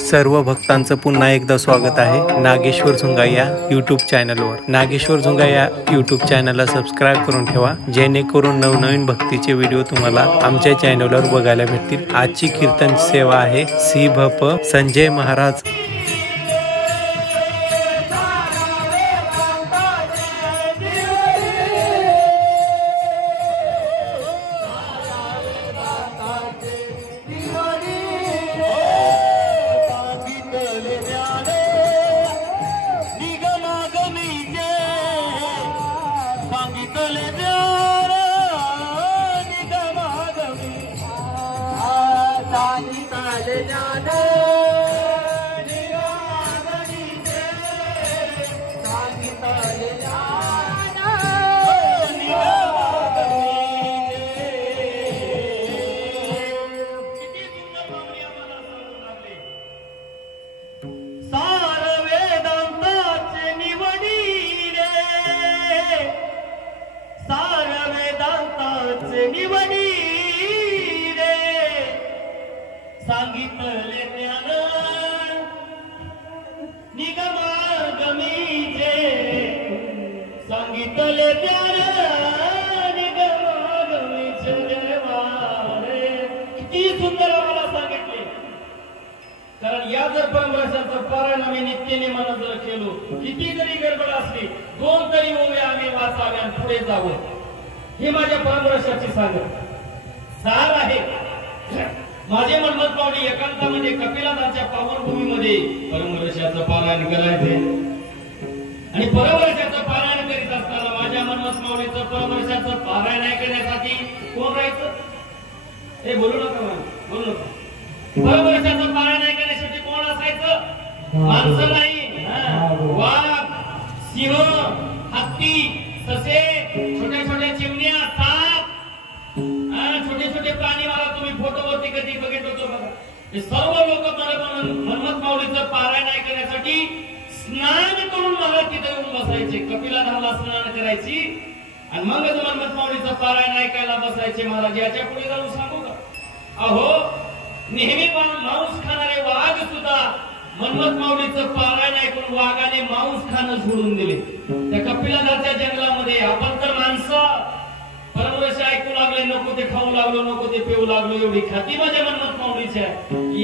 सर्व भक्तांचं पुन्हा एकदा स्वागत आहे नागेश्वर झुंगा या यूट्यूब चॅनलवर। नागेश्वर झुंगा या यूट्यूब चॅनलला सबस्क्राईब करून ठेवा, जेणेकरून नवनवीन भक्तीचे व्हिडिओ तुम्हाला आमच्या चॅनलवर बघायला भेटतील। आजची कीर्तन सेवा आहे सी भप संजय महाराज। सांगितले ज्ञान निगमागमीचे, सांगितले ज्ञान निगमागमीचे देवा रे। किती सुंदर आम्हाला सांगितले। कारण या जर परमरसाचं पारायण आम्ही नित्यनेमानं जर केलो, किती जरी गडबड असली, 2 तरी ओव्या आम्ही वाचाव्या आणि पुढे जावं, हे माझ्या परमरसाची सांगत सार आहे। माझे मनमत पावली एकांतामध्ये कपिलादाच्या पावनभूमीमध्ये परमरसाचं पारायण करायचे आणि परमरसाचं पारायण करीत असताना माझ्या मनमत माऊलीचं परमरसाचं पारायण ऐकण्यासाठी कोण राहायचं? हे बोलू नका, बोलू नका। परमरसाचं पारायण ऐकण्यासाठी कोण असायचं? माणसं नाही, वाघ, सिंह, हत्ती, ससे, छोट्या छोट्या चिमण्या, साप, छोटे छोटे प्राणी मला तुम्ही फोटोवरती कधी बघितलं होतं बघा। हे सर्व लोक मनमत माऊलीचं पारायण ऐकण्यासाठी स्नान करून मला तिथे येऊन बसायचे। कपिलाधारला स्नान करायची आणि मग मनमत माऊलीचं पारायण ऐकायला बसायचे। महाराज याच्या पुढे जाऊन सांगू का? अहो, नेहमी मांस खाणारे वाघ सुद्धा मनमत माऊलीचं पारायण ऐकून वाघाने मांस खाणं सोडून दिले। त्या कपिलाधारच्या जंगलामध्ये आपण तर माणसं परमरस ऐकू लागले, नको ते खाऊ लागलो, नको ते पिऊ लागलो, एवढी खाती माझ्या मनमत माऊलीच्या।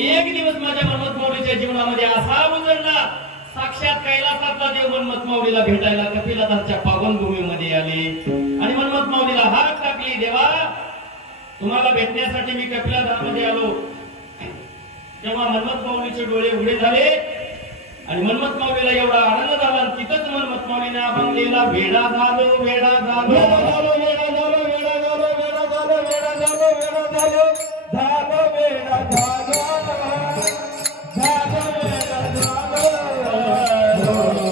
एक दिवस माझ्या मनमत माऊलीच्या जीवनामध्ये असा उजळला, साक्षात कैलासातला देव मनमत माऊलीला भेटायला कपिलाधारच्या पावनभूमीमध्ये आले आणि मनमत माऊलीला हाक टाकली, देवा तुम्हाला भेटण्यासाठी मी कपिलाधारमध्ये आलो। तेव्हा मनमत माऊलीचे डोळे उघडे झाले आणि मनमत माऊलीला एवढा आनंद झाला, तिथंच मनमत माऊलीने अभंगलेला वेडा झालो, वेडा झालो, वेडा झालो, वेडा झालो, वेडा झालो, वेडा झालो, वेडा झालो, वेडा झालो, झालो वेडा झालो, झालो वेडा झालो,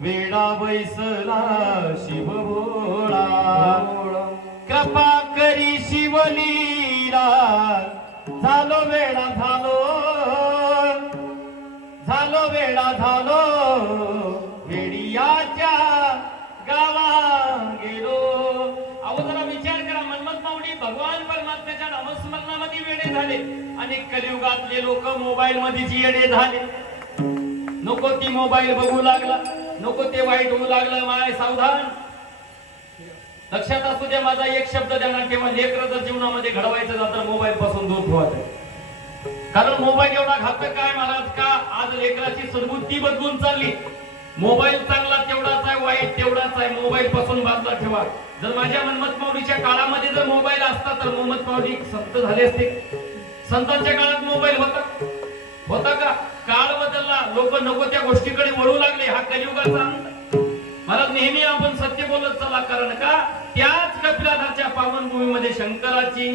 वेडा बैसला शिव भोळा, कृपा करी शिवलीला वेडा झालो वेडियाच्या गावा गेलो. अहो जरा विचार करा, मन्मथ माऊली भगवान परमात्म्याच्या नामस्मरणामध्ये वेडे झाले आणि कलियुगातले लोक मोबाईल मध्ये येडे झाले. नको ती मोबाईल बघू लागला, नको ते वाईट होऊ लागलं. माय सावधान, लक्षात असू द्या माझा एक शब्द ध्यानात ठेवा. लेकरं जर जीवनामध्ये घडवायचं झालं तर मोबाईल पासून दूर ठेवायचं. कारण मोबाईल एवढा घातक काय महाराज का आज लेकराची सद्बुद्धी बदलून चालली. मोबाईल चांगला तेवढाच आहे, वाईट तेवढाच आहे. मोबाईल पासून बाजूला ठेवा. जर माझ्या मन्मथ माऊलीच्या काळामध्ये जर मोबाईल असता तर मन्मथ माऊली संत झाले असते. संतांच्या काळात मोबाईल होता का? काळ बदलला, लोक नको त्या गोष्टीकडे वळू लागले. हा कलियुगाचा अंत. मला नेहमी आपण सत्य बोलत चला, कारण का त्याच कपिलाधारच्या पावनभूमीमध्ये शंकराची,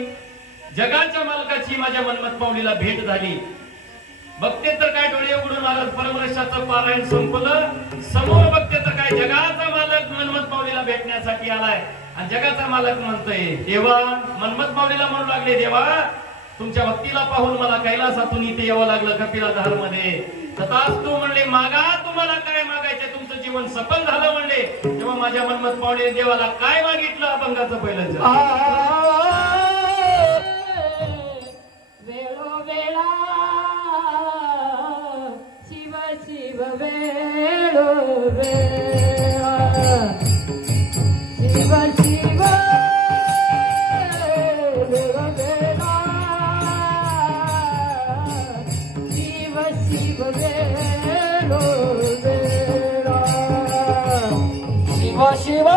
जगाच्या मालकाची माझ्या मन्मथ माऊलीला भेट झाली. बघते तर काय डोळे उघडून महाराज परमरसाचं पारायण संपलं. समोर बघते तर काय जगाचा मालक मन्मथ माऊलीला भेटण्यासाठी आलाय. आणि जगाचा मालक म्हणतोय देवा, मन्मथ माऊलीला म्हणू लागले, देवा तुमच्या भक्तीला पाहून मला कैलासातून इथे यावं लागलं कपिलाधार मध्ये. तथास्तु म्हणले, मागा तुम्हाला काय मागायचे, तुमचं जीवन सफल झालं म्हणले. तेव्हा माझ्या मन्मथ माऊलीने देवाला काय मागितलं? अभंगाचं पहिलं वेळो वेळा शिव शिव वेळो वेळा शिव शिव वेळो वेळा शिव शिव वेळो वेळा शिव शिव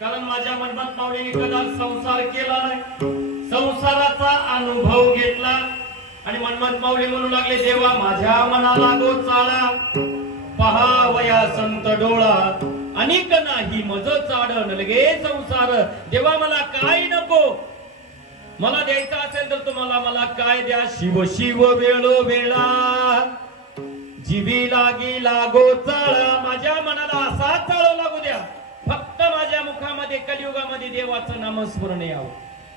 कारण माझ्या मनमत माऊलीने कदाच संसार केला नाही, संसाराचा अनुभव घेतला आणि मनमत माऊली म्हणू लागले, देवा माझ्या मनाला गो चाळा, पहावया संत डोळा, अनेक नाही मज चाडण लगे संसार. देवा मला काय नको, मला द्यायचं असेल तर तुम्हाला मला काय द्या. शिव शिव वेळो वेळा जीवी लागी लागो चाळा, माझ्या मनाला असा चाळो लागू द्या, फक्त माझ्या मुखामध्ये कलियुगामध्ये देवाचं नामस्मरण यावं.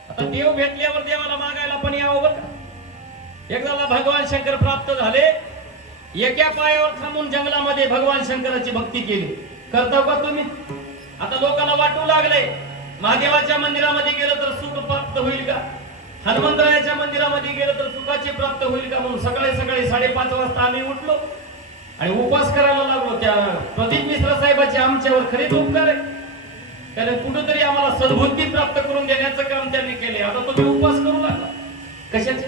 आता देव भेटल्यावर देवाला मागायला पण यावं बरं का. एकदा भगवान शंकर प्राप्त झाले, एका पायावर थांबून जंगलामध्ये भगवान शंकराची भक्ती केली. करता का तुम्ही? आता लोकांना वाटू लागले महादेवाच्या मंदिरामध्ये गेलं तर सुख प्राप्त होईल का, हनुमंतरायाच्या मंदिरामध्ये गेलं तर सुखाची प्राप्त होईल का, म्हणून सकाळी सकाळी 5:30 वाजता आम्ही उठलो आणि उपवास करायला लागलो. त्या प्रदीप मिश्र साहेबांचे आमच्यावर खरेच उपकार आहे, कारण कुठेतरी आम्हाला सद्बुद्धी प्राप्त करून देण्याचं काम त्यांनी केले. आता तुम्ही उपवास करू लागला कशाचे?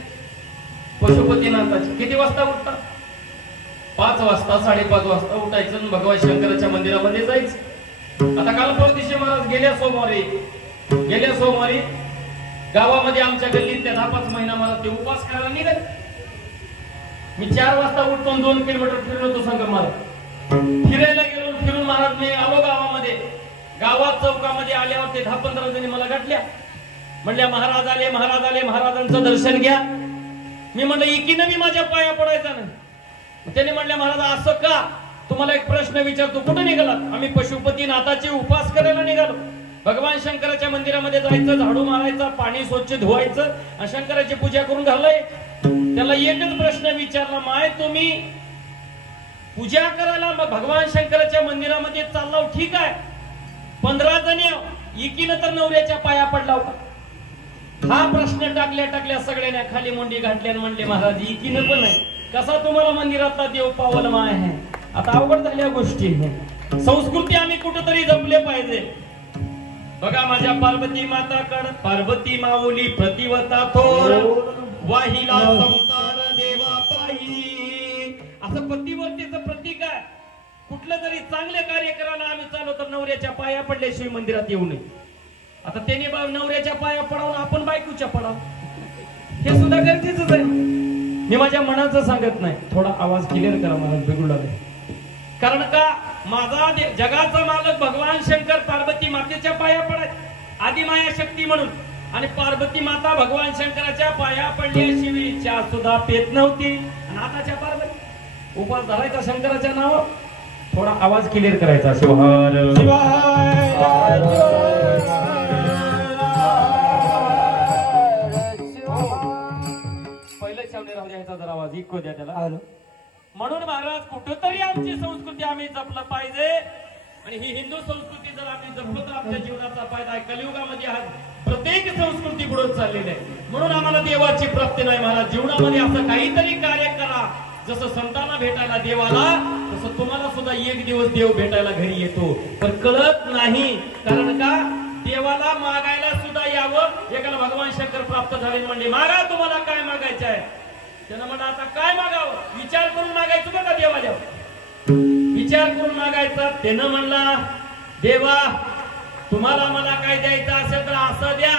पशुपतीनाथाचे. किती वाजता उठता? 5 वाजता 5:30 वाजता उठायचं आणि भगवान शंकराच्या मंदिरामध्ये जायचं. आता काल परदिशी महाराज गेल्या सोमवारी गावामध्ये आमच्या गल्लीत त्या 10-5 महिना मला ते उपवास करायला निघाले. मी 4 वाजता उठतो 2 किलोमीटर फिरलो होतो संघ महाराज. फिरायला गेलो, फिरून महाराज मी आलो गावामध्ये. गावात चौकामध्ये आल्यावर ते 10-15 जणी मला गाठल्या, म्हणल्या महाराज आले, महाराजांचं दर्शन घ्या. मी म्हणलं इकीनं मी माझ्या पाया पडायचा नाही. त्याने म्हणल्या महाराज असं का? तुम्हाला एक प्रश्न विचारतो, कुठे निघालात? आम्ही पशुपतीनाथाचे उपवास करायला निघालो. भगवान शंकराच्या मंदिरामध्ये जायचं, झाडू मारायचा, पाणी स्वच्छ धुवायचं आणि शंकराची पूजा करून घालय. त्याला एकच प्रश्न विचारला, माय तुम्ही पूजा करायला भगवान शंकराच्या मंदिरामध्ये चाललाव ठीक आहे, 15 जणी इकीनं तर नवऱ्याच्या पाया पडला होता. हा प्रश्न टाकल्या सगळ्यांना खाली मुंडी घातली आणि म्हणले महाराज इकीनं पण आहे, कसा तुम्हाला मंदिरातला देव पावल माय आहे. आता अवघड झाल्या गोष्टी. संस्कृती आम्ही कुठेतरी जपले पाहिजे. बघा माझ्या पार्वती माताकड पार्वती माऊली प्रतिवता थोर, वाहिला संसार देवा पायी. असं पतिव्रतेचं प्रतीक आहे. कुठलं तरी चांगले कार्य करायला आम्ही चाललो तर नवऱ्याच्या पाया पडल्याशिवाय मंदिरात येऊ नये. आता त्याने नवऱ्याच्या पाया पडावं, आपण बायकोच्या पडावं, हे सुद्धा गरजेचंच आहे. मी माझ्या मनाचं सांगत नाही, थोडा आवाज क्लिअर करा मला बिघडू लागले. कारण का माझा जगाचा मालक भगवान शंकर पार्वती मातेच्या पाया पडाय आदिमाया शक्ती म्हणून, आणि पार्वती माता भगवान शंकराच्या पाया पडल्याशिवाय चहा सुद्धा पेत नव्हती. आणि आताच्या पार्वती उपास धरायचा शंकराच्या नावावर. थोडा आवाज क्लिअर करायचा. शिवहर पहिलं शावणे राहू द्यायचा जरा आवाज इको द्या त्याला. म्हणून महाराज कुठेतरी आमची संस्कृती आम्ही जपलं पाहिजे. आणि ही हिंदू संस्कृती जर आम्ही जपलो तर आपल्या जीवनाचा फायदा आहे. कलियुगामध्ये हा प्रत्येक संस्कृती बुडत चाललेली आहे. म्हणून आम्हाला देवाची प्राप्ती नाही. महाराज जीवनामध्ये असं काहीतरी कार्य करा, जसं संतांना भेटायला देवाला, तसं तुम्हाला सुद्धा एक दिवस देव भेटायला घरी येतो. पण कळत नाही. कारण का देवाला मागायला सुद्धा यावं. एकाला भगवान शंकर प्राप्त झाले म्हणले मागा तुम्हाला काय मागायचं आहे. त्यानं म्हणलं आता काय मागावं, विचार करून मागायचं बघा देवाला, विचार करून मागायचा. त्यानं म्हणला देवा तुम्हाला मला काय द्यायचं असेल तर असं द्या,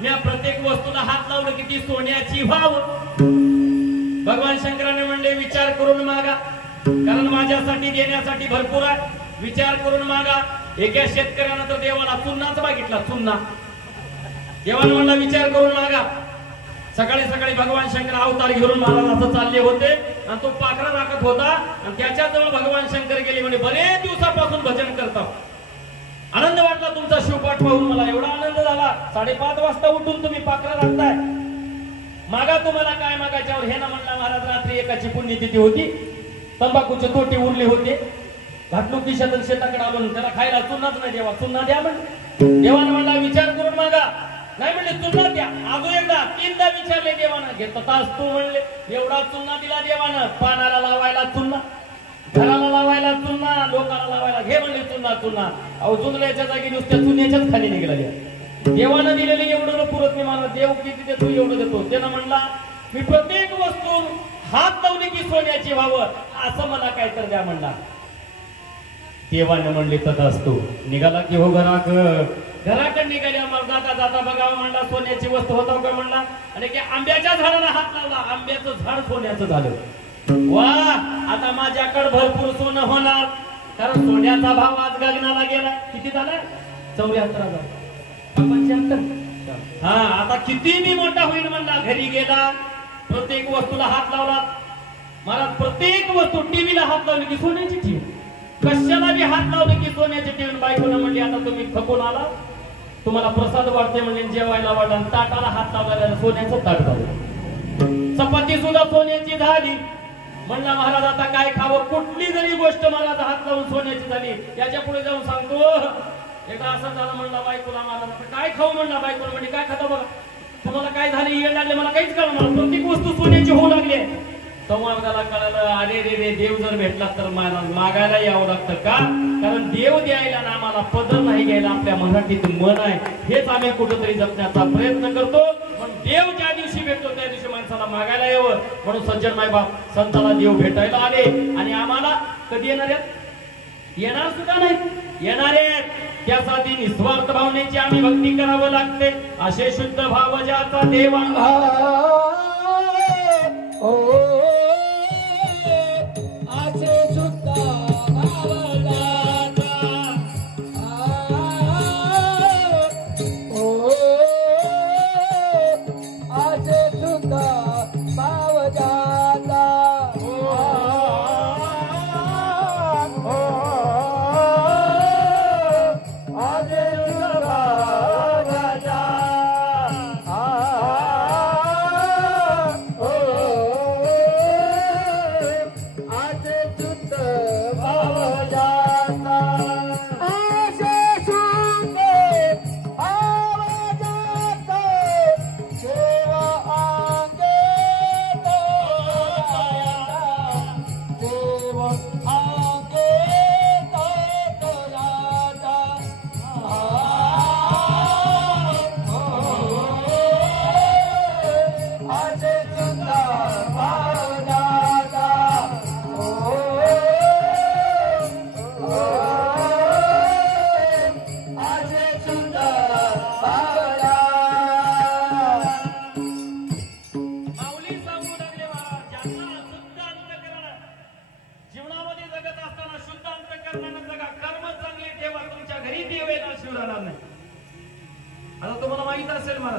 मी प्रत्येक वस्तूला हात लावलं की ती सोन्याची व्हावं. भगवान शंकराने म्हणले विचार करून मागा, कारण माझ्यासाठी देण्यासाठी भरपूर आहे. विचार करून मागा. एका शेतकऱ्यानं तर देवाला चुन्नाच मागितला, चुन्ना. देवानं म्हणला विचार करून मागा. सकाळी सकाळी भगवान शंकर अवतार घेऊन महाराज असं चालले होते आणि तो पाखरा राखत होता आणि त्याच्याजवळ भगवान शंकर गेले. म्हणजे बरेच दिवसापासून भजन करता, आनंद वाटला तुमचा शिवपाठ पाहून, मला एवढा आनंद झाला. 5:30 वाजता उठून तुम्ही पाखरा राखताय, मागा तुम्हाला काय मागायच्यावर. हे ना म्हणला महाराज रात्री एकाची पुण्यतिथी होती, तंबाखूचे तोटे उरले होते, घाटलो खिशातून शेताकडे आलो, त्याला खायला चुन्नाच नाही, देवा चुन्ना द्या म्हणले. देवानं म्हणला विचार करून मागा. नाही म्हणले चुन्ना द्या. अजून एकदा 3दा विचारले देवानं, घेत तास तू म्हणले. एवढा चुन्ना दिला देवानं. पानाला लावायला चुन्ना, घराला लावायला चुन्ना, लोकांना लावायला घे म्हणले चुन्ना चुन्ना. अहो चुन्याच्या जागी नुसत्या चुन्याच्याच खाली निघाला. देवानं दिलेले एवढं पुरत नाही मला, देव किती देतो एवढं देतो. त्यानं म्हणला मी प्रत्येक वस्तू हात लावली की सोन्याची व्हावं, असं मला काय तर द्या म्हणला. देवाने म्हणले तथा असतो. निघाला की हो घराकडे निघाले. आम्हाला जाता जाता बघावं म्हणला सोन्याची वस्तू होता का म्हणला. आणि की आंब्याच्या झाडाला हात लावला. आंब्याचं झाड सोन्याचं झालं. वा आता माझ्याकडे भरपूर सोनं होणार. कारण सोन्याचा भाव आज गगनाला गेला. किती झाला? 74,000. 75. हा आता किती मी मोठा होईल म्हणला. घरी गेला प्रत्येक वस्तूला हात लावला. मला प्रत्येक वस्तू टीव्हीला हात लावली की सोन्याची टीव्ही. कशाला बी हात लावले की सोन्याची टीव्ही. बायकोनं म्हणली आता तुम्ही थकून आला तुम्हाला प्रसाद वाढते म्हणजे जेवायला वाढला. ताटाला हात लावला सोन्याचं ताट झालं. चपाती सुद्धा सोन्याची झाली. म्हणला महाराज आता काय खावं. कुठली जरी गोष्ट मला हात लावून सोन्याची झाली. याच्या पुढे जाऊन सांगतो एकदा असं झालं म्हणला बायकोला. महाराज काय खाऊ म्हणला. बायकोला म्हणजे काय खाता बघा तुम्हाला काय झाले येड लागले मला काहीच कळलं. मला प्रत्येक वस्तू सोन्याची होऊ लागली. तेव्हा त्याला कळलं अरे रे रे देव जर भेटला तर मागायला यावं लागतं का. कारण देव द्यायला ना आम्हाला पदर नाही घ्यायला आपल्या मराठीत मन आहे. हेच आम्ही कुठेतरी जपण्याचा प्रयत्न करतो. पण देव ज्या दिवशी भेटतो त्या दिवशी माणसाला मागायला यावं. म्हणून सज्जन मायबाप संताला देव भेटायला आले. आणि आम्हाला कधी येणार आहेत. येणार सुद्धा नाही. येणार आहेत त्यासाठी निस्वार्थ भावनेची आम्ही भक्ती करावं लागते. असे शुद्ध भाव ज्याचा देवा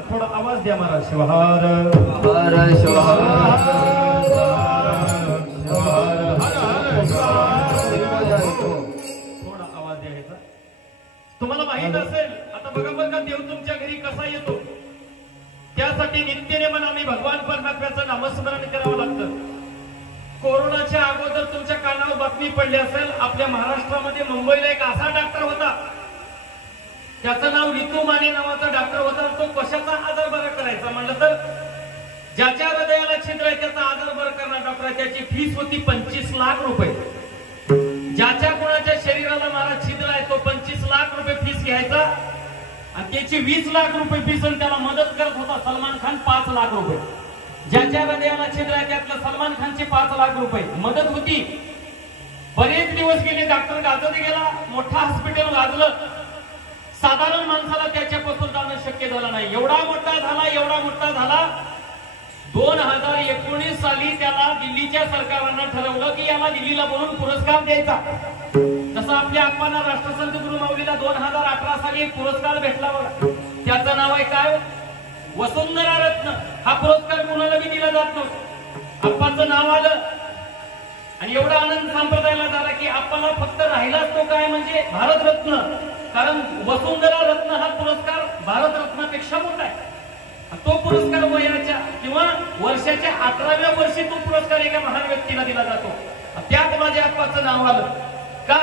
थोड़ा आवाज द्या महाराज. शिवहार थोडा आवाज द्यायचा. तुम्हाला माहित असेल आता बघा बघा देव तुमच्या घरी कसा येतो. त्यासाठी नित्यनेमान आम्ही भगवान परमात्म्याचं नामस्मरण करावं लागतं. कोरोनाच्या अगोदर तुमच्या कानावर बातमी पडली असेल. आपल्या महाराष्ट्रामध्ये मुंबईला एक असा डॉक्टर होता. त्याचं नाव रितू माने नावाचा डॉक्टर होता. तो कशाचा आजार बरा करायचा म्हणलं तर ज्याच्या हृदयाला छिद्र आहे त्याचा आजार बरा करणारा डॉक्टर. त्याची फीस होती 25 लाख रुपये. ज्याच्या कोणाच्या शरीराला मारा छिद्र आहे तो 25 लाख रुपये फीस घ्यायचा. आणि त्याची 20 लाख रुपये फीस. आणि त्याला मदत करत होता सलमान खान 5 लाख रुपये. ज्याच्या हृदयाला छिद्र आहे त्यातलं सलमान खानची 5 लाख रुपये मदत होती. बरेच दिवस गेले. डॉक्टर गाजत गेला. मोठा हॉस्पिटल गाजलं. साधारण माणसाला त्याच्यापासून जाणं शक्य झालं नाही. एवढा मोठा झाला 2019 साली त्याला दिल्लीच्या सरकारनं ठरवलं की याला दिल्लीला बोलून पुरस्कार द्यायचा. जसं आपल्या आप्पांना राष्ट्रसंत गुरु माऊलीला 2018 साली एक पुरस्कार भेटला बघा. त्याचं नाव आहे काय वसुंधरा रत्न. हा पुरस्कार कोणाला बी दिला जात नव्हता. आप्पांचं नाव आलं आणि एवढा आनंद संप्रदायाला झाला की आप्पाला फक्त राहिलाच तो काय म्हणजे भारतरत्न. कारण वसुंधरा रत्न हा पुरस्कार भारतरत्नापेक्षा मोठा आहे. तो पुरस्कार वयाच्या किंवा वर्षाच्या 11व्या वर्षी तो पुरस्कार एका महान व्यक्तीला दिला जातो. त्यात माझ्या आप्पाचं नाव आलं का.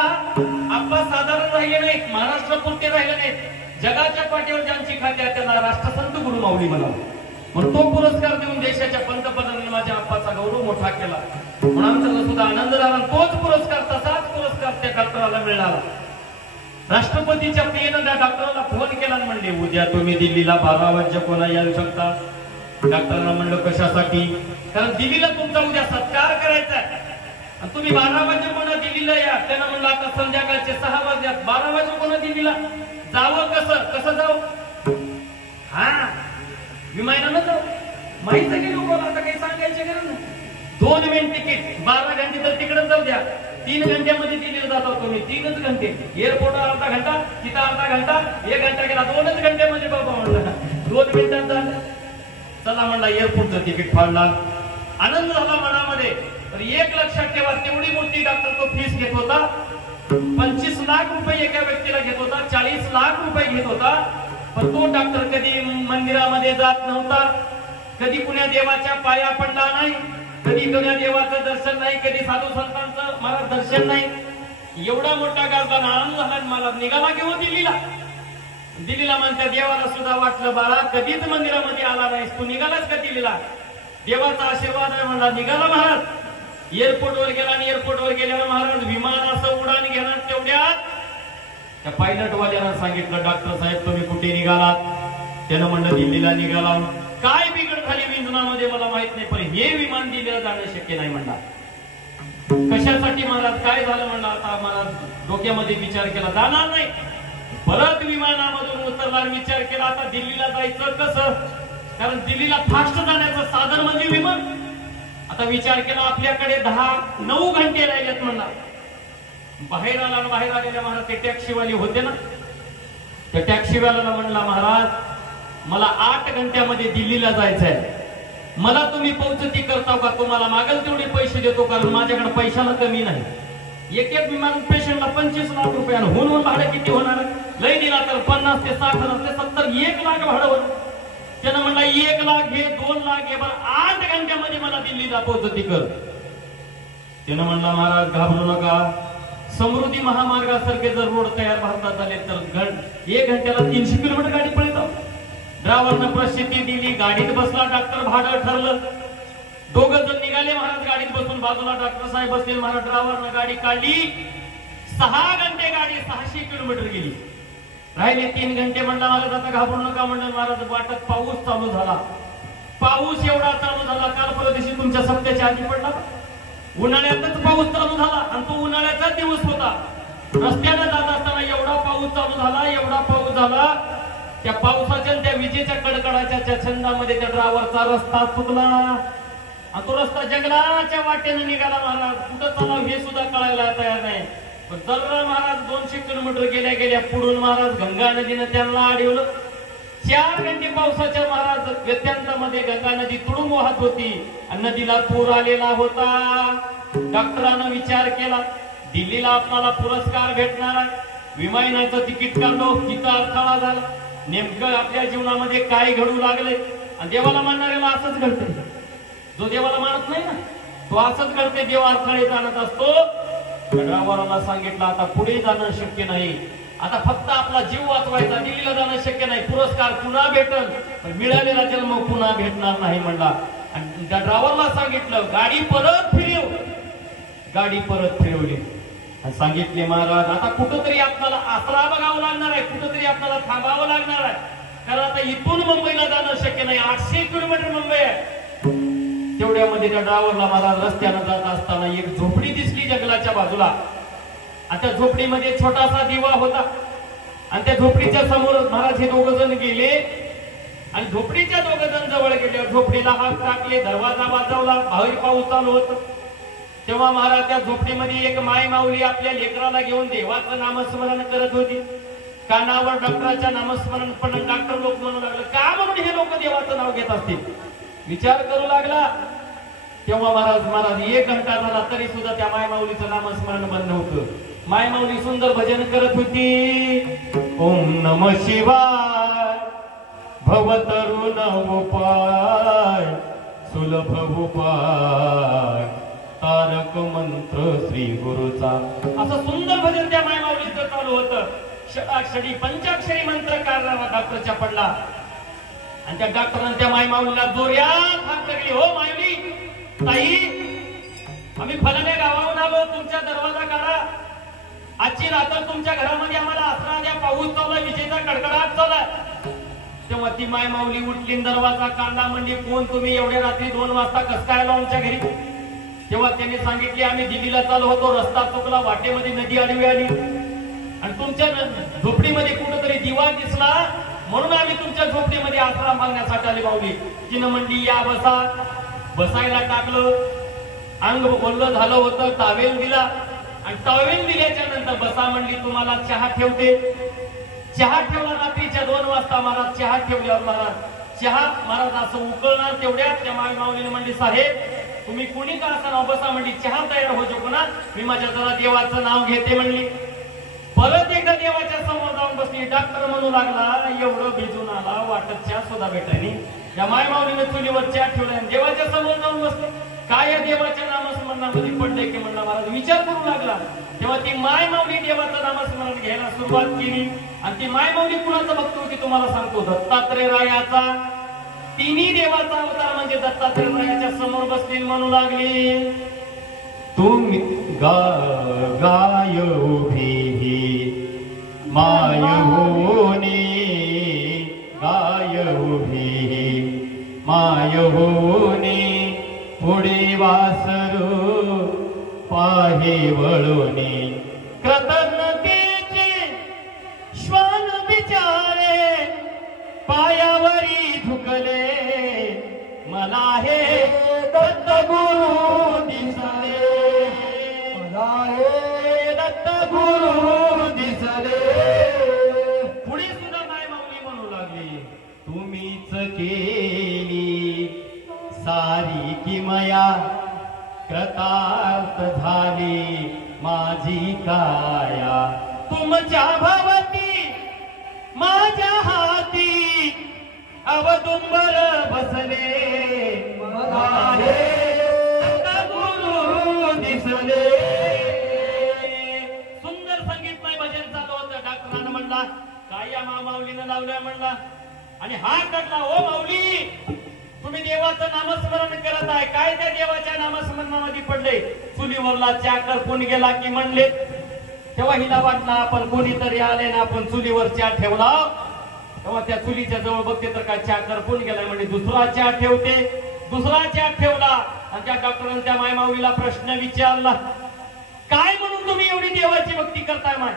आप्पा साधारण राहिले नाहीत. महाराष्ट्रापुरते राहिले नाहीत. जगाच्या पाठीवर ज्यांची खाती आहे त्यांना राष्ट्रसंत गुरु माऊली म्हणाला. म्हणून तो पुरस्कार देऊन देशाच्या पंतप्रधानांनी माझ्या आप्पाचा गौरव मोठा केला. म्हणून आमचा सुद्धा आनंद झाला. तोच पुरस्कार तसाच पुरस्कार त्या डॉक्टराला मिळाला. राष्ट्रपतीच्या प्रियेनं त्या डॉक्टरला फोन केला आणि म्हणले उद्या तुम्ही दिल्लीला 12 वाजता कोणा येऊ शकता. डॉक्टरला म्हणलं कशासाठी. कारण दिल्लीला तुमचा उद्या सत्कार करायचा आहे. तुम्ही 12 वाजता कोणा दिल्लीला या. त्यानं म्हणलं आता संध्याकाळचे 6 वाजल्यात 12 वाजे कोणा दिल्लीला जावं कसं जावं हा विमानानं जाऊ माहित गेली लोकांना आता काही सांगायची गरज नाही 2 मिनिट तिकीट 12 घंटे तर तिकडे जाऊ द्या 3 घंट्यामध्ये दिल्लीला जातो तुम्ही 3च घंटे एअरपोर्टवर अर्धा घंटा तिथं अर्धा घंटा 1 घंटा गेला 2च घंट्यामध्ये बाबा म्हणलं 2 मिनिटात झालं चला म्हणला एअरपोर्टचं तिकीट फाडला आनंद झाला मनामध्ये तर एक लक्षात ठेवा तेवढी मोठी डॉक्टर तो फीस घेत होता 25 लाख रुपये एका व्यक्तीला घेत होता 40 लाख रुपये घेत होता पण तो डॉक्टर कधी मंदिरामध्ये जात नव्हता कधी कुण्या देवाच्या पाया पडला नाही कधी कुण्या देवाचं दर्शन नाही कधी साधू संतांचं मला दर्शन नाही एवढा मोठा गाजला आनंद झाला मला निघाला घेऊन दिल्लीला म्हणत्या देवाला सुद्धा वाटलं बाळा कधीच मंदिरामध्ये आला नाहीस तू निघालाच का दिल्लीला देवाचा आशीर्वाद आहे म्हणला निघाला महाराज एअरपोर्टवर गेला आणि एअरपोर्टवर गेल्यावर महाराज विमान असं उडान घेणार तेवढ्यात त्या पायलट वाल्यानं सांगितलं डॉक्टर साहेब तुम्ही कुठे निघालात त्यानं म्हणलं दिल्लीला निघाला काय बिघड झाली विमानामध्ये मला माहित नाही पण हे विमान दिल्लीला जाणं शक्य नाही म्हणला कशासाठी महाराज काय झालं म्हणलं आता महाराज डोक्यामध्ये विचार केला जाणार नाही परत विमानामधून उतरला विचार केला आता दिल्लीला जायचं कसं कारण दिल्लीला फास्ट जाण्याचं साधन म्हणजे विमान आता विचार केला आपल्याकडे 9 घंटे राहिलेत म्हणला बाहेर आलेल्या महाराज ते टॅक्सीवाले होते ना त्या टॅक्सीवाल्याला म्हणला महाराज मला 8 घंट्यामध्ये दिल्लीला जायचंय मला तुम्ही पोहोचती करता का तुम्हाला मागेल तेवढे पैसे देतो कारण माझ्याकडे पैशाला कमी नाही एक विमान पेशंटला 25 लाख रुपये होऊन भाडं किती होणार लय दिला तर 50 ते 60 ते 70 1 लाख भाडं होतं त्यानं म्हणला 1 लाख घे 2 लाख घे बरं 8 घंट्यामध्ये मला दिल्लीला पोहोचती कर त्यानं म्हणला महाराज घाबरू नका समृद्धी महामार्गासारखे जर रोड तयार भारतात झाले तर 1 घंट्याला 300 किलोमीटर गाडी पळतो ड्रायव्हरनं प्रसिद्धी दिली गाडीत बसला डॉक्टर भाडं ठरलं 2 जण निघाले महाराज गाडीत बसून बाजूला डॉक्टर साहेब बसले महाराज ड्रायव्हरनं गाडी काढली 6 घंटे गाडी 600 किलोमीटर गेली राहिले 3 घंटे म्हणला महाराज आता घाबरू नका म्हणलं महाराज वाटत पाऊस चालू झाला पाऊस एवढा चालू झाला काल परवा दिवशी तुमच्या सप्त्याच्या आधी पडला उन्हाळ्यातच पाऊस चालू झाला आणि तो उन्हाळ्याचा दिवस होता रस्त्याने जात असताना एवढा पाऊस झाला त्या पावसाच्या त्या विजेच्या कडकडाच्या छंदामध्ये त्या ड्रायव्हरचा रस्ता चुकला आणि तो रस्ता जंगलाच्या वाटेने निघाला महाराज कुठं चालावं हे सुद्धा कळायला तयार नाही पण जरा महाराज 200 किलोमीटर गेल्या पुढून महाराज गंगा नदीनं त्यांना अडवलं 4 घंटे पावसाच्या महाराज व्यत्यंतामध्ये गंगा नदी तुडूंब वाहत होती आणि नदीला पूर आलेला होता डॉक्टरांना विचार केला दिल्लीला आपल्याला पुरस्कार भेटणार आहे विमानाचं तिकीट काढलो तिथं अडथळा झाला नेमकं आपल्या जीवनामध्ये काय घडू लागले आणि देवाला मानणाऱ्याला असंच घडते जो देवाला मानत नाही ना तो असंच घडते देव अडथळे जाणत असतो ड्रायव्हराला सांगितलं आता पुढे जाणं शक्य नाही आता फक्त आपला जीव वाचवायचा दिल्लीला जाणं शक्य नाही पुरस्कार पुन्हा भेटल पण मिळालेला जन्म पुन्हा भेटणार नाही म्हणला आणि त्या ड्रायव्हरला सांगितलं गाडी परत फिरवली आणि सांगितले महाराज आता कुठंतरी आपल्याला आसरा बघावं लागणार आहे कुठंतरी आपल्याला थांबावं लागणार आहे कारण आता इथून मुंबईला जाणं शक्य नाही 800 किलोमीटर मुंबई आहे तेवढ्यामध्ये त्या ड्रायव्हरला महाराज रस्त्यानं जात असताना एक झोपडी दिसली जंगलाच्या बाजूला आणि त्या झोपडीमध्ये छोटासा दिवा होता आणि त्या झोपडीच्या समोर महाराज हे 2 जण गेले आणि झोपडीच्या 2 जण जवळ गेले झोपडीला हात टाकले दरवाजा वाजवला बाहेर पाऊस चालू होता तेव्हा महाराज त्या झोपडीमध्ये एक माय माऊली आपल्या लेकराला घेऊन देवाचं नामस्मरण करत होती कानावर डॉक्टराच्या नामस्मरण पण डॉक्टर लोक म्हणू लागले का म्हणून हे लोक देवाचं नाव घेत असतील विचार करू लागला तेव्हा महाराज 1 घंटा झाला तरी सुद्धा त्या माय माऊलीचं नामस्मरण बंद नव्हतं माय माऊली सुंदर भजन करत होती ओम नमः शिवाय भवतरुण उपाय सुलभ उपाय तारक मंत्र श्री गुरुचा असं सुंदर भजन त्या माय माऊलीचं चालू होतं षडाक्षरी पंचाक्षरी मंत्र काढला डॉक्टरच्या पडला आणि त्या डॉक्टरांनी त्या माय माऊलीला जोर्यात हाक लागली हो माऊली ताई आम्ही फलाण्या गावाहून आलो तुमचा दरवाजा काढा आजची रात्र तुमच्या घरामध्ये आम्हाला आसरा द्या पाऊस चालला विजेचा कडकडाट चालला तेव्हा ती माय माऊली उठली दरवाजा काढला म्हणजे कोण तुम्ही एवढ्या रात्री 2 वाजता कसं काय आलो आमच्या घरी तेव्हा त्यांनी सांगितले आम्ही दिल्लीला चालू होतो, रस्ता चुकला, वाटेमध्ये नदी आडवी आली आणि तुमच्या झोपडीमध्ये कुठेतरी दिवा दिसला, म्हणून आम्ही तुमच्या झोपडीमध्ये आश्रम मागण्यासाठी आले माऊली. तिनं म्हणली या बसा. बसायला टाकलं, अंग ओल्लं झालं होतं, टावेल दिला आणि टावेल दिल्याच्या नंतर बसा म्हणली तुम्हाला चहा ठेवते. चहा ठेवला रात्रीच्या 2 वाजता महाराज चहा ठेवल्यावर महाराज चहा महाराज असं उकळणार तेवढ्यात त्या माऊलीने म्हणली साहेब तुम्ही कोणी का असं नाव बसा म्हणली. चहा तयार हो शकतो ना, मी माझ्या जरा देवाचं नाव घेते म्हणली. परत एकदा देवाच्या समोर जाऊन बसली. डॉक्टर म्हणू लागला एवढं भिजून आला, वाटत चहा सुद्धा भेटायनी. या माय माऊलीने चुलीवर चहा ठेवला आणि देवाच्या समोर जाऊन बसले. काय या देवाच्या नामस्मरणामध्ये पडलंय की म्हणला महाराज विचार करू लागला. तेव्हा ती माय माऊली देवाचं नामस्मरण घ्यायला सुरुवात केली आणि ती माय माऊली कुणाचं बघतो की तुम्हाला सांगतो दत्तात्रय रायाचा. तिन्ही देवाचा अवतार म्हणजे दत्तात्रय रायाच्या समोर बसली. म्हणू लागली तुम्ही गाय उभी माय होने, गाय उभी माय होने, पुढे वासरू पाहे वळोने, कृतज्ञतेचे श्वान बिचारे पायावरी झुकले, मला हे दत्त गुरु दिसले, मला हे दत्त गुरु दिसले. पुढे सुद्धा माय माऊली म्हणू लागली तुम्हीच केली सारी किमया, कृतार्थ झाली माझी काया, तुमच्या भवती माझ्या हाती अवदुंबर बसले, मला हे गुरु दिसले. सुंदर संगीतमय भजन चालू होतं. डॉक्टरांना म्हणला काय या माऊलीनं लावलंय म्हणला आणि हात टाकला. ओ माऊली तुम्ही देवाचं नामस्मरण करत आहे, काय त्या देवाच्या नामस्मरणामध्ये पडले. चुलीवरला चहा करपून गेला की म्हणले. तेव्हा हिला वाटला आपण कोणीतरी आले ना, आपण चुलीवर चहा ठेवला. तेव्हा त्या चुलीच्या जवळ बघते तर काय चहा करपून गेलाय म्हणजे दुसरा चहा ठेवते. दुसरा चहा ठेवला आणि त्या डॉक्टरांनी त्या माय माऊलीला प्रश्न विचारला काय म्हणून तुम्ही एवढी देवाची भक्ती करताय. माय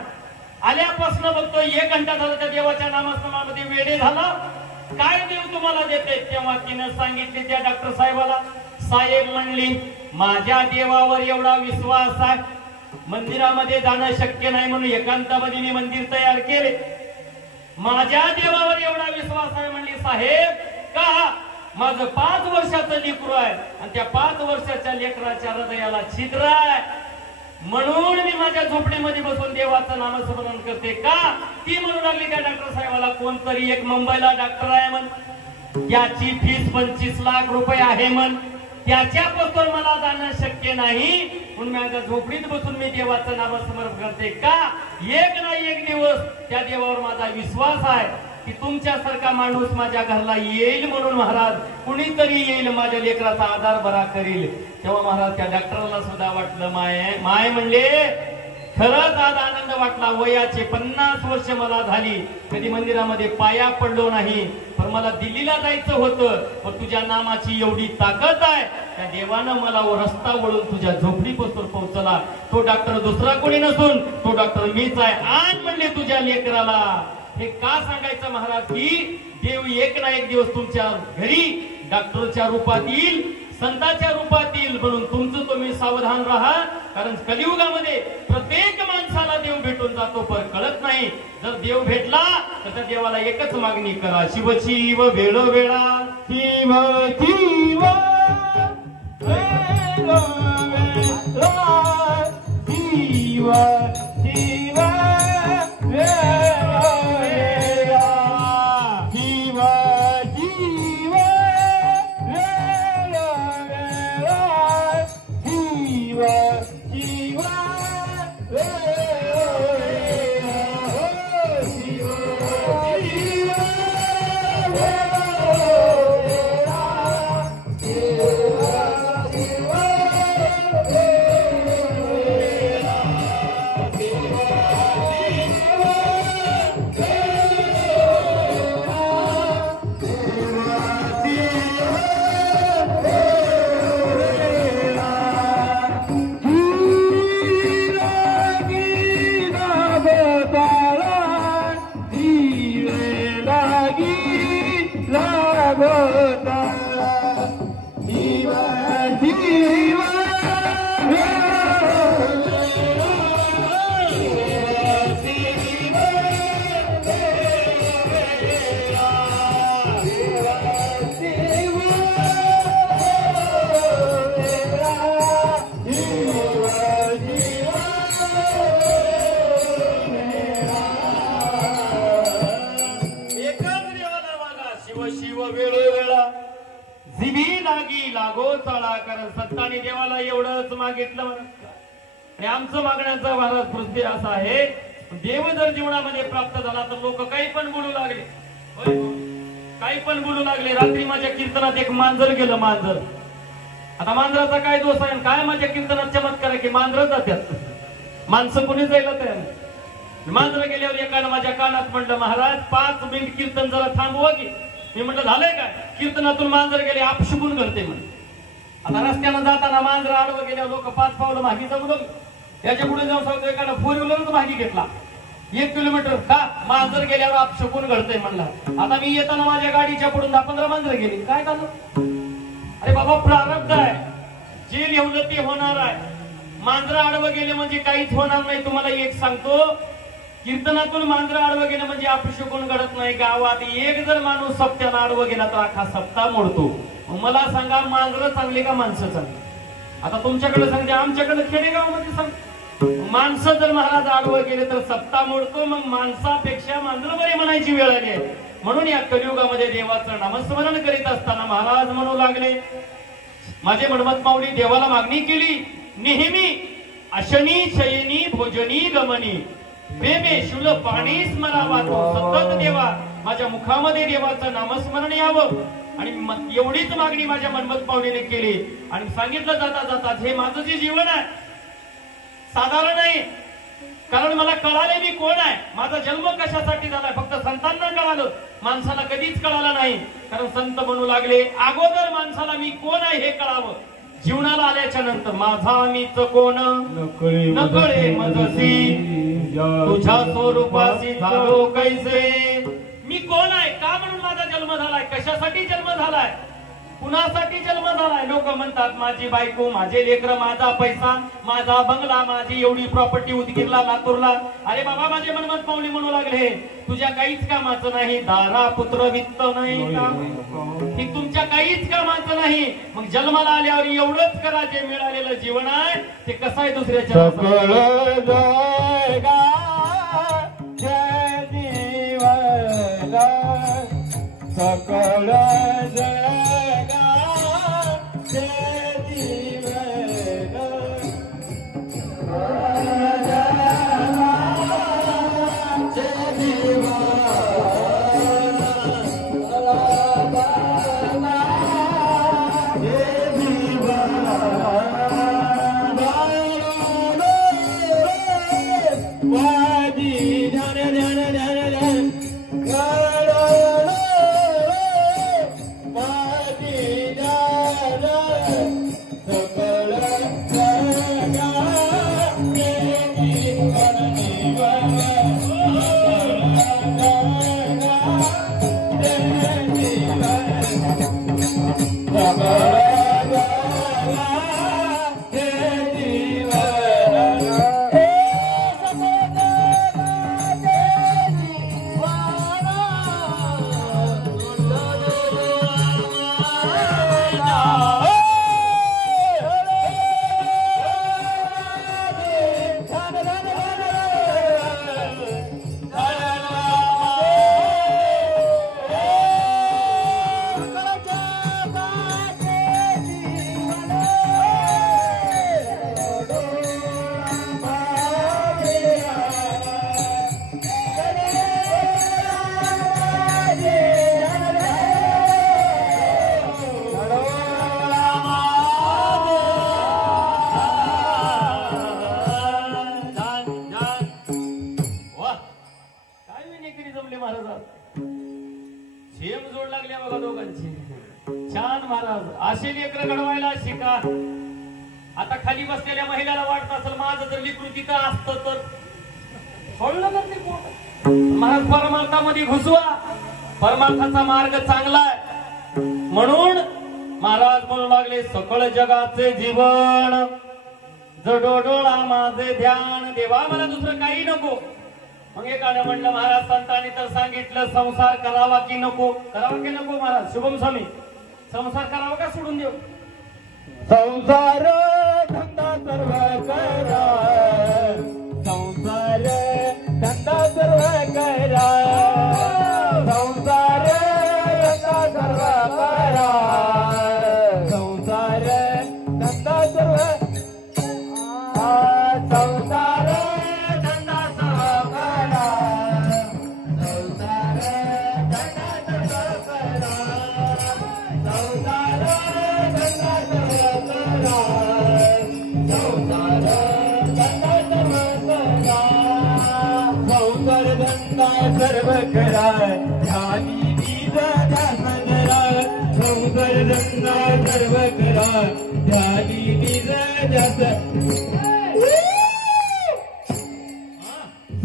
आल्यापासून बघतो 1 घंटा झाला त्या देवाच्या नामस्मरणामध्ये वेडे झाला, काय देव तुम्हाला देते. तेव्हा तिनं सांगितले त्या डॉक्टर साहेबाला. साहेब म्हणली माझ्या देवावर एवढा विश्वास आहे, मंदिरामध्ये जाणं शक्य नाही म्हणून एकांतामध्ये मी मंदिर तयार केले. माझ्या देवावर एवढा विश्वास आहे म्हणली साहेब का माझं 5 वर्षाचं लेकरू आहे आणि त्या 5 वर्षाच्या लेकराच्या हृदयाला छिद्र आहे, म्हणून मी माझ्या झोपडीमध्ये बसून देवाचं नामस्मरण करते. का ती म्हणू लागली त्या डॉक्टर साहेबाला. कोणतरी एक मुंबईला डॉक्टर आहे म्हण, त्याची फीस 25 लाख रुपये आहे म्हण, त्याच्यापासून मला जाणं शक्य नाही म्हणून माझ्या झोपडीत बसून मी देवाचं नामस्मरण करते. का एक ना एक दिवस त्या देवावर माझा विश्वास आहे की तुमच्यासारखा माणूस माझ्या घरला येईल म्हणून महाराज कुणीतरी येईल माझ्या लेकराचा आधार बरा करील. तेव्हा महाराज त्या डॉक्टरला सुद्धा वाटलं माय म्हणले खरंच आज आनंद वाटला. वयाचे 50 वर्ष मला झाली, कधी मंदिरामध्ये पाया पडलो नाही, पण मला दिल्लीला जायचं होतं. पण तुझ्या नामाची एवढी ताकद आहे, त्या देवानं मला रस्ता वळून तुझ्या झोपडीपासून पोहोचला. तो डॉक्टर दुसरा कोणी नसून तो डॉक्टर मीच आहे. आज म्हणले तुझ्या लेकराला हे का सांगायचं महाराज की देव एक ना एक दिवस तुमच्या घरी डॉक्टरच्या रूपात येईल, संतांच्या रूपात येईल. म्हणून तुमचं तुम्ही सावधान राहा, कारण कलियुगामध्ये प्रत्येक माणसाला देव भेटून जातो पण कळत नाही. जर देव भेटला तर त्या देवाला एकच मागणी करा, शिव शिव वेळोवेळा, शिव शिव वेळोवेळा, शिव शिव कारण संतांनी देवाला एवढंच मागितलं आणि आमचं मागण्याचा महाराज प्रश्न असा आहे, देव जर जीवनामध्ये प्राप्त झाला तर लोक काही पण बोलू लागले, काही पण बोलू लागले. रात्री माझ्या कीर्तनात एक मांजर गेलं, मांजर. आता मांजराचा काय दोष आहे, काय माझ्या कीर्तनात चमत्कार आहे की मांजर जात्यात, माणसं कोणी जायला तयार. मांजर गेल्यावर एकानं माझ्या कानात म्हणलं, महाराज 5 मिनिट कीर्तन जरा थांबवा की. मी म्हटलं झालंय काय, कीर्तनातून मांजर गेले आपशुकून करते म्हणे. आता रस्त्यानं जाताना मांजर आडवं गेल्यावर लोक 5 पावलं मागे जाऊ लागले. त्याच्या पुढे जाऊन सांगतो एकानं 4 व्हीलरच मागे घेतला 1 किलोमीटर, का मांजर गेल्यावर आपशुकून घडतंय म्हणला. आता मी येताना माझ्या गाडीच्या पुढून 10-15 मांजर गेली, काय झालं. अरे बाबा प्रारब्ध आहे, जे लिहलं ते होणार आहे. मांजर आडवं गेले म्हणजे काहीच होणार नाही. तुम्हाला एक सांगतो, कीर्तनातून मांजर आडवं गेलं म्हणजे अपशकुन घडत नाही. गावात एक जर माणूस सप्त्यानं आडवं गेला तर अख्खा सप्ताह मोडतो. मला सांगा, मांजर चांगली का माणसं चांगली. आता तुमच्याकडे सांगते, आमच्याकडे खेडेगावामध्ये सांग, माणसं जर महाराज आडवं गेले तर सप्ताह मोडतो. मग माणसापेक्षा मांजर बरे म्हणायची वेळ आली आहे. म्हणून या कलियुगामध्ये देवाचं नामस्मरण करीत असताना महाराज म्हणू लागले, माझे मनमत माऊली देवाला मागणी केली, नेहमी अशनी शयनी भोजनी गमनी बेबे शुल पाणी स्मरावा. सतत देवा माझ्या मुखामध्ये देवाचं नामस्मरण यावं. आणि एवढीच मागणी माझ्या मनमत माऊलीने केली. आणि सांगितलं जाता जाता, हे माझं जे जीवन आहे साधारण आहे, कारण मला कळाले मी कोण आहे, माझा जन्म कशासाठी झालाय. फक्त संतांना कळालं, माणसाला कधीच कळालं नाही. कारण संत म्हणू लागले, अगोदर माणसाला मी कोण आहे हे कळावं. जीवनाला आल्याच्या नंतर माझा मीच कोण नकळे मजसी तुझ्या स्वरूपाशी झालो कैसे. मी कोण आहे, का म्हणून माझा जन्म झालाय, कशासाठी जन्म झालाय, कुणासाठी जन्म झालाय. लोक म्हणतात माझी बायको, माझे लेकरं, माझा पैसा, माझा बंगला, माझी एवढी प्रॉपर्टी उदगीरला, लातूरला. अरे बाबा, माझे मनमत माऊली म्हणू लागले, तुझ्या काहीच कामाचं नाही. दारा पुत्र वित्त नाही का, हे तुमच्या काहीच कामाचं नाही. मग जन्माला आल्यावर एवढंच करा, जे मिळालेलं जीवन आहे ते कसं आहे दुसऱ्याच्या सकळ असे लेकरं घडवायला शिका. आता खाली बसलेल्या महिलाला वाटत असेल माझं जर लेकरू तिथं असतं तर सोडलं तर ते कोण. महाराज परमार्थामध्ये घुसवा, परमार्थाचा मार्ग चांगला आहे. म्हणून महाराज म्हणू लागले, सकळ जगाचे जीवन जडोडोळा माझे ध्यान. देवा मला दुसरं काही नको. मग एकाने म्हणलं, महाराज संतांनी तर सांगितलं संसार करावा की नको. करावा की नको महाराज. शुभम स्वामी, संसार करावा का सोडून देऊ. संसार धंदा सर्व करा, संसार धंदा सर्व करा, संसार धंदा सर्व करा, संसार धंदा सर्व करा ध्यानी बीज जासगरा संसार धंदा सर्व करा ध्यानी बीज जास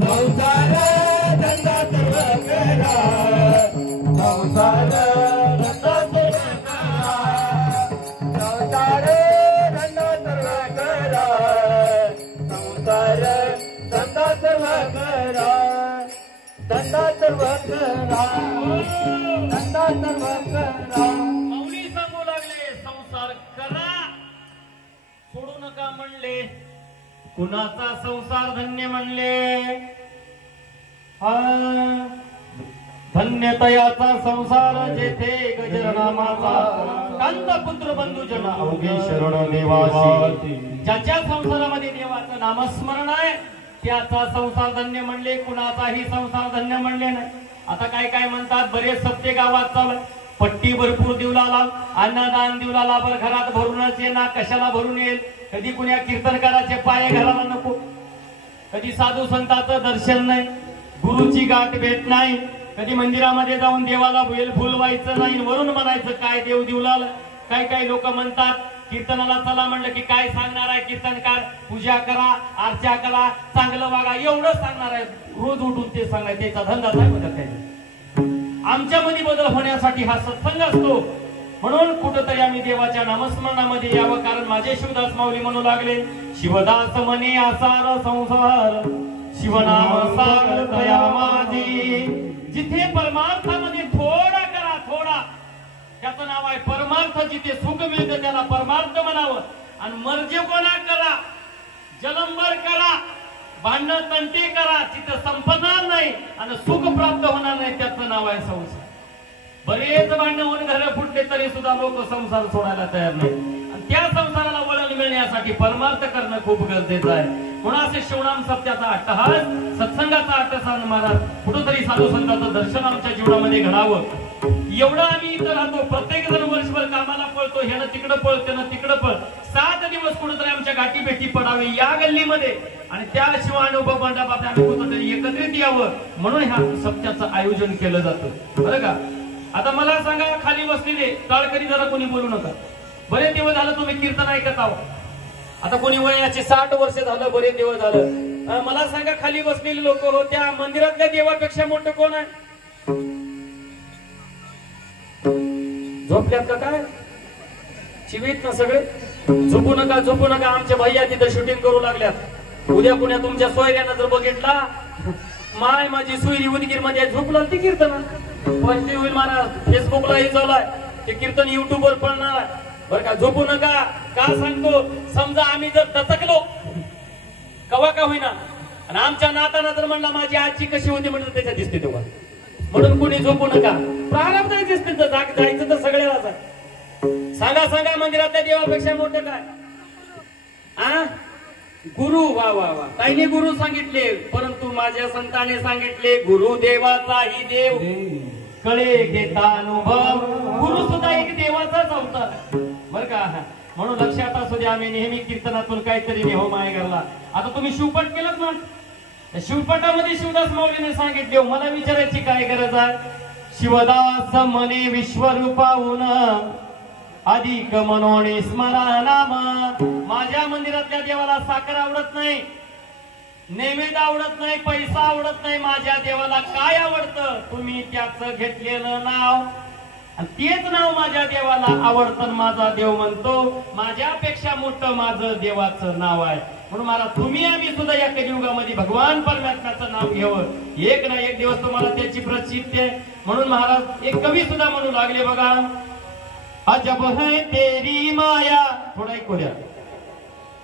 संसार धंदा सर्व करा संसार धंदा सर्व करा संसार धंदा सर्व करा संसार धंदा सर्व करा धंदा सर्व करा धंदा सर्व करा माऊली सांगू लागले संसार करा सोडू नका म्हणले कुणाचा संसार धन्य म्हणले धन्यतयाचा संसार जेथे गजर नामाचा कांत पुत्र बंधू जन अवघे शरण देवासी ज्याच्या संसारामध्ये देवाचं नामस्मरण आहे त्याचा संसार धन्य म्हणले कुणाचाही संसार धन्य म्हणले नाही. आता काय काय म्हणतात बरेच सत्य गावात चालू पट्टी भरपूर देऊ लागला अन्नदान देऊ लागला बरं घरात भरूनच येणार कशाला भरून येईल कधी कुण्या कीर्तनकाराचे पाय घराला नको कधी साधू संतांचं दर्शन नाही गुरुची गाठ भेट नाही कधी मंदिरामध्ये जाऊन देवाला फुल व्हायचं नाही वरून म्हणायचं काय देव देऊलाल काय काय लोक म्हणतात कीर्तनाला चला म्हणलं की काय सांगणार आहे कीर्तनकार पूजा करा अर्चा करा चांगलं वागा एवढं सांगणार आहे रोज उठून ते सांगाय त्याचा धंदा नाही बदल काय आमच्यामध्ये बदल होण्यासाठी हा सत्संग असतो म्हणून कुठंतरी आम्ही देवाच्या नामस्मरणामध्ये यावं कारण माझे शिवदास माऊली म्हणू लागले शिवदास म्हणे आसार संसार शिवनाम सागर दया माझी जिथे परमार्थामध्ये थोडा करा थोडा त्याचं नाव आहे परमार्थ जिथे सुख मिळतं त्याला परमार्थ म्हणावं आणि मर्जी कोणा करा जलंबर करा भांडण तंटे करा तिथं संपणार नाही आणि सुख प्राप्त होणार नाही त्याचं नाव आहे संसार. बरेच भांडण होऊन घर फुटले तरी सुद्धा लोक संसार सोडायला तयार नाही आणि त्या संसाराला वळण मिळण्यासाठी परमार्थ करणं खूप गरजेचं आहे. म्हणून असे शिवनाम सत्याचा अट्टहास सत्संगाचा अट्टहास महाराज कुठंतरी साधू संतांचं दर्शन आमच्या जीवनामध्ये घडावं एवढं आम्ही इथं राहतो प्रत्येक जण वर्षभर कामाला पळतो ह्यानं तिकडं पळ त्यानं तिकडं पळ 7 दिवस कुठंतरी आमच्या गाठी भेटी पडावे या गल्लीमध्ये आणि त्या शिवानुभव मंडपात आम्ही कुठंतरी एकत्रित यावं म्हणून ह्या सत्याचं आयोजन केलं जातं बरं का. आता मला सांगा खाली बसलेले टाळकरी जरा कोणी बोलू नका बरेच दिवस झालं तुम्ही कीर्तन ऐकत आहोत आता कोणी वयाचे 60 वर्ष झालं बरेच दिवस झालं मला सांगा खाली बसलेले लोक हो त्या मंदिरातल्या देवापेक्षा मोठं कोण आहे झोपल्यात का काय शिवीत ना सगळे झोपू नका आमच्या भैया तिथं शूटिंग करू लागल्यात उद्या पुण्या तुमच्या सोयऱ्यानं जर बघितला माय माझी सोयरी उदगीर मध्ये झोपला ती कीर्तन पण ते होईल महाराज फेसबुकलाही चाललाय ते कीर्तन युट्यूबवर पडणार आहे बरं का झोपू नका का सांगतो समजा आम्ही जर दचकलो कवा का होईना आणि आमच्या नाताना जर म्हणला माझी आजी कशी होती म्हणजे त्याच्यात दिसते तेव्हा म्हणून कोणी झोपू नका प्रारब्ध दिसते तर जायचं तर सगळ्यालाच आहे. सांगा मंदिरातल्या देवापेक्षा मोठं काय आ गुरु वा वा वा काहीने गुरु सांगितले परंतु माझ्या संताने सांगितले गुरु देवाचाही देव कळे घेता अनुभव गुरु सुद्धा एक देवाचाच अवतार बर का म्हणून लक्षात असू दे आम्ही नेहमी कीर्तनातून काहीतरी नेहो माय घरला. आता तुम्ही शिवपाठ केलात ना शिवपाठामध्ये शिवदास माऊलीने सांगितले मला विचारायची काय गरज आहे शिवदास म्हणे विश्वरूपाहून अधिक मनोणी स्मरणाम माझ्या मंदिरातल्या देवाला साखर आवडत नाही नैवेद्य आवडत नाही पैसा आवडत नाही माझ्या देवाला काय आवडतं तुम्ही त्याचं घेतलेलं नाव आणि तेच नाव माझ्या देवाला आवडतं माझा देव म्हणतो माझ्यापेक्षा मोठं माझं देवाचं नाव आहे म्हणून मला तुम्ही आम्ही सुद्धा या कलियुगामध्ये भगवान परमात्म्याचं नाव घ्यावं एक ना एक दिवस तुम्हाला त्याची प्रचिती आहे. म्हणून महाराज एक कवी सुद्धा म्हणू लागले बघा अजब है तेरी माया थोड़ा एक द्या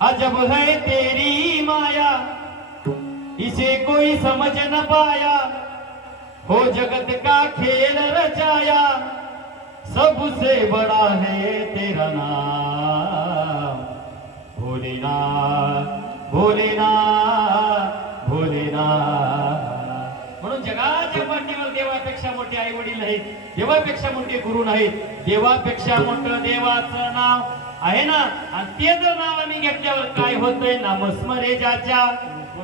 अजब है तेरी माया इसे कोई समझ न पाया हो जगत का खेल रचाया सबसे बड़ा है तेरा नाम भोलेनाथ भोलेनाथ भोलेनाथ. म्हणून जगाच्या पाठीवर देवापेक्षा मोठे आई वडील नाहीत देवापेक्षा मोठे गुरु नाहीत देवापेक्षा मोठं देवाचं नाव आहे ना आणि ते जर नाव आम्ही घेतल्यावर काय होतंय नामस्मरे ज्याच्या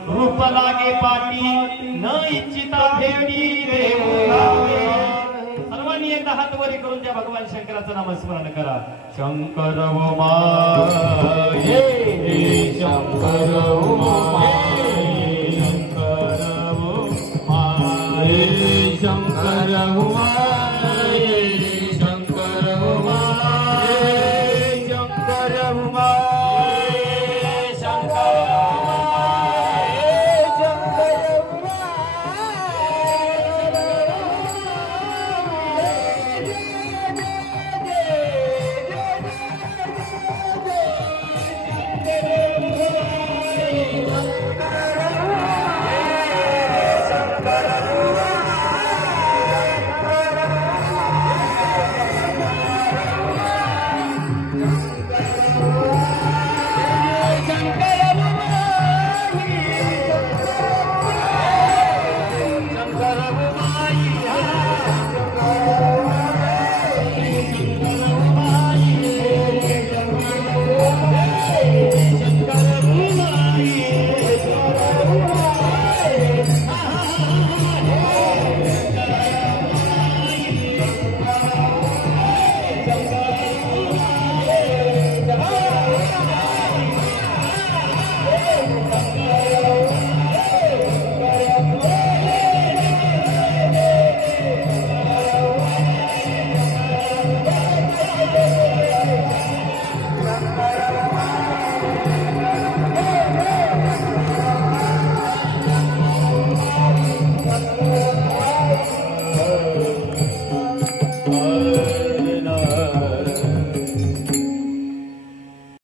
रूप लागे पाटी न इच्छिता भेटी देऊ लागे. सर्वांनी एकदा हात वरी करून त्या भगवान शंकराचं नामस्मरण करा. शंकर उमा शंकर उमा